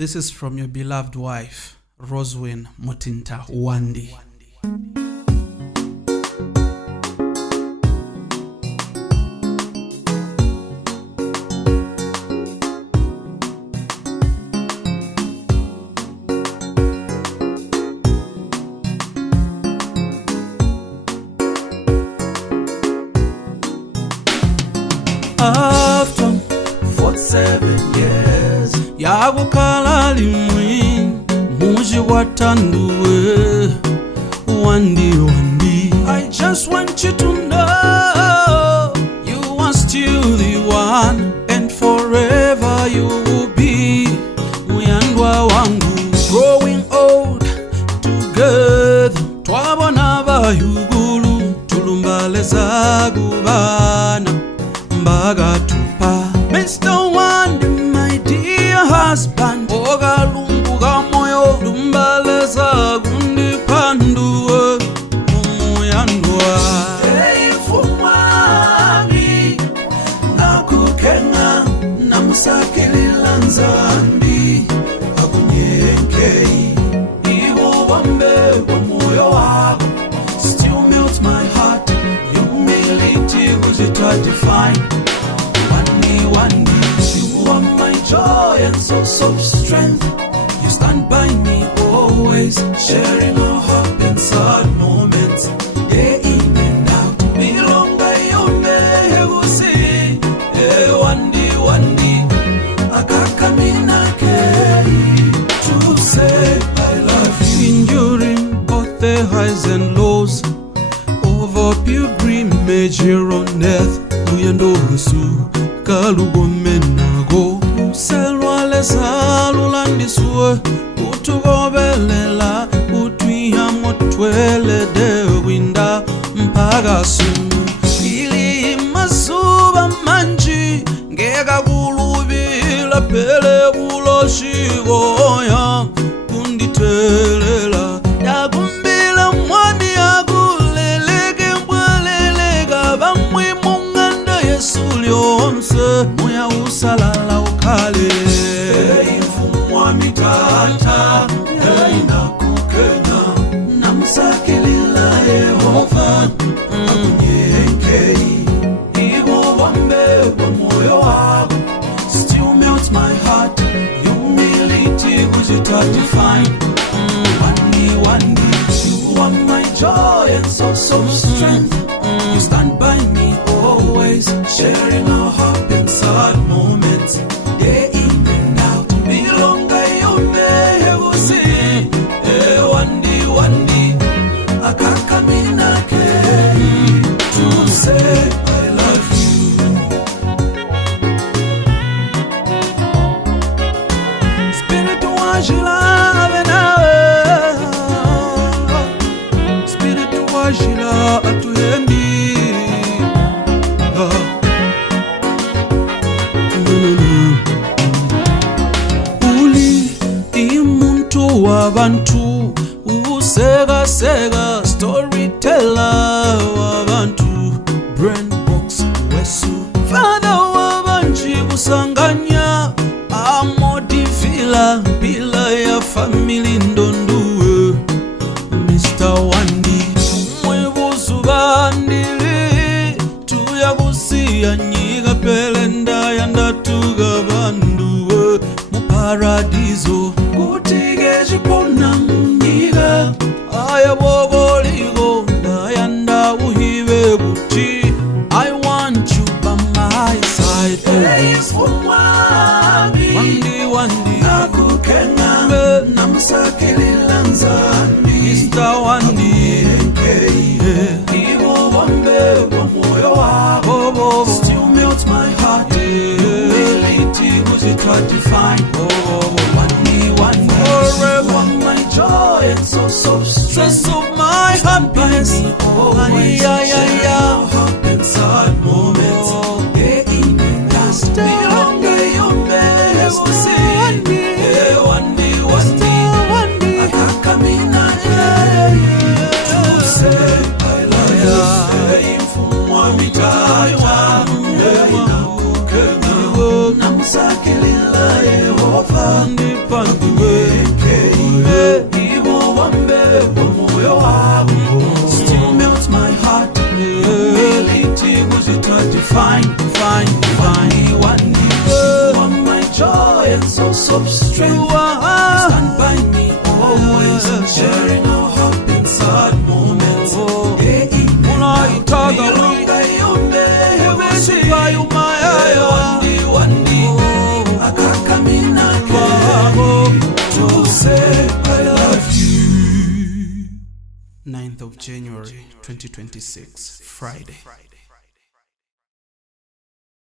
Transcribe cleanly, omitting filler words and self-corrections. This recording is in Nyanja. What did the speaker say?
This is from your beloved wife, Roswin Mutinta Wandi. After 47 years yakukhala limwi muji watanduwe Wandi Wandi. I just want you to know you are still the one, and forever you will be muyandwa wangu. Growing old together twabona bayugulu tulumbaleza kubana mbagatupa. Mr. Wandi, my dear husband, ogalumbuga moyo lumbaleza gundi panduwe umuyandwa. Hey fumwami nakukenga namusakilila nzambi akunyenkei iwo wambe wa moyo wako still melts my heart. Humility was it hard to find. Wandi, you are my joy and source of strength. You stand by me always, sharing our happy and sad moments, day in and out. Milonga yombe hebusi, Wandi, akakamina keri to say I love you. Enduring both the highs and lows of our pilgrimage here on earth, uyendosu kalugomenago uselwaleza lulandiswe utugobelela utwihamo twelede winda mpaka sumu ili masuba manji ngeka kulubila pele buloshigoya kunditelela yakumbila mwani yakuleleke mbweleleka bamwi munganda Yesu lyonse moya usalala ukale. Hey mfumwami tata, hey nakukena namusakilila Yehova akunyenkei iwo wambe wa moyo wako still melts my heart. Humility was it hard to find. Wandi, you are my joy and source of strength. You stand by me always, sharing our happy and sad moments, day in and out. Milonga yombe hebusi, Wandi, akakamina keri to say I love you. Spirit wajila avenawe, Spirit wajila atuhendi. Uli imuntu wabantu usega storyteller wabantu Brainbox wesu father wabanji kusanganya amodivila bila ya family ndonduwe Mr. Wandi mwebuzu bandili tuyakusiya nyiga pelenda yandatuga banduwe mu paradiso kutige jipona munyiga aya boboligo ndayanda uhibe buti. I want you by my side Hey fumwami Wandi nakukenga namusakilila nzambi Mr. Wandi iwo wambe wa moyo wako still melts my heart. Humility was it hard to find. Wandi, forever my joy and source of strength. So my happiness, Always yeah. happy and sad moments, day in and out. Milonga yombe hebusi, Wandi, Iwo wambe wa moyo wangu, still melts my heart. Humility was it hard to find. One you are my joy and source of strength. You stand by me always, sharing our happy and sad moments. To say I love you. 9th of January 2026, Friday.